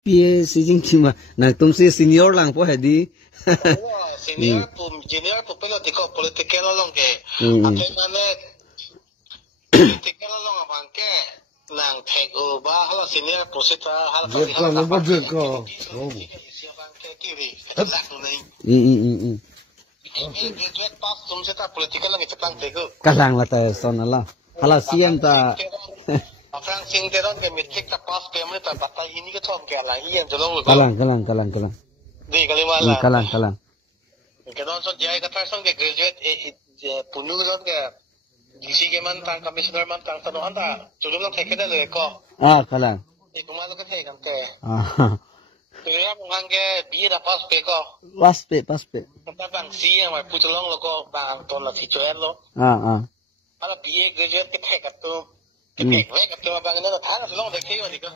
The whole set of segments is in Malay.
Pia si jing kima nang tum si senior lang po hadi. Senior junior po pero tiko political long ke. Ate mane political long abang ke nang take over hala senior posita hala Jet ko mo budget ko. Siapang ke kiri. Graduate pass tum se ta political lang itang teko. Kalang la ta sonala. Hala siam ta. Afang sing deron ke metric ta pass payment ta bata ini ke thom ke ala iem jolong lo. Kalang. Di kalimala. Kalang. Ke don so jai ka song ke graduate punu ron ke DC ke man tang commissioner man tang tano anta chulung lang theke le ko. Kalang. Kumalo ka thek kan ke. Tuya mong ke bi da pass pe ko. Paspe. Ta bang si ang mai putulong lo ko bang ton la sichuer lo. Ala BA graduate ke thek ka tu. Ke thek we ka tu bang na thang long de ke yo ni ko.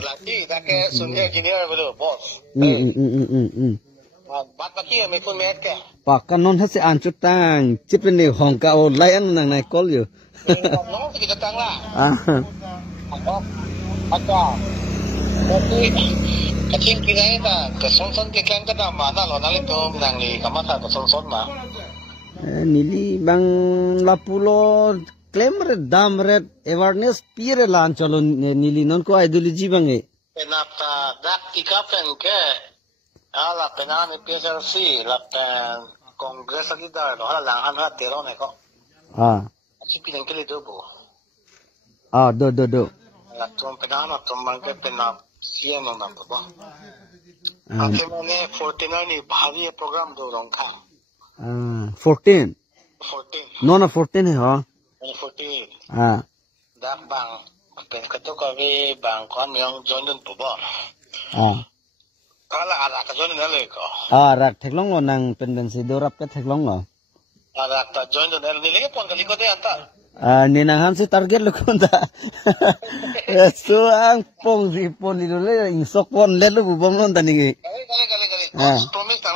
Lagi dah ke senior engineer belo boss. Bat baki me pun met ke. Pakan non hase ancut tang chipin ni hongka o layan nang nai call you. Long kita tang lah. Ada. Tapi kacing kita ni dah keson ke kan kita mana lo nali tu nang ni kamasa keson mah. Nili bang lapulo claim red dam red awareness pire lan chalo nili non ko ideology bange. Penata dak ikapen ke. Ala penani PSLC la pen kongres lagi dah lo ala lang hanhat tero ne ko. Aci piling kali tu bu. Do. La tuan penana tuan ke penap sian nang nampu ko. Ate mane 49 ni bhari program do rong kha. 14. 14. No 14 hai ha. 14. Dak bang pen kato ko be bang kon yang join dun pu bo. Kala ala ka join na le ko. Rak theklong lo nang pendency dorap ka theklong lo. Ala ta join dun ni le pon kali ko de anta. Ninangan si target lo konda. So ang pong si pon ni le insok pon le lo bubong non tani. Kali. Promise ta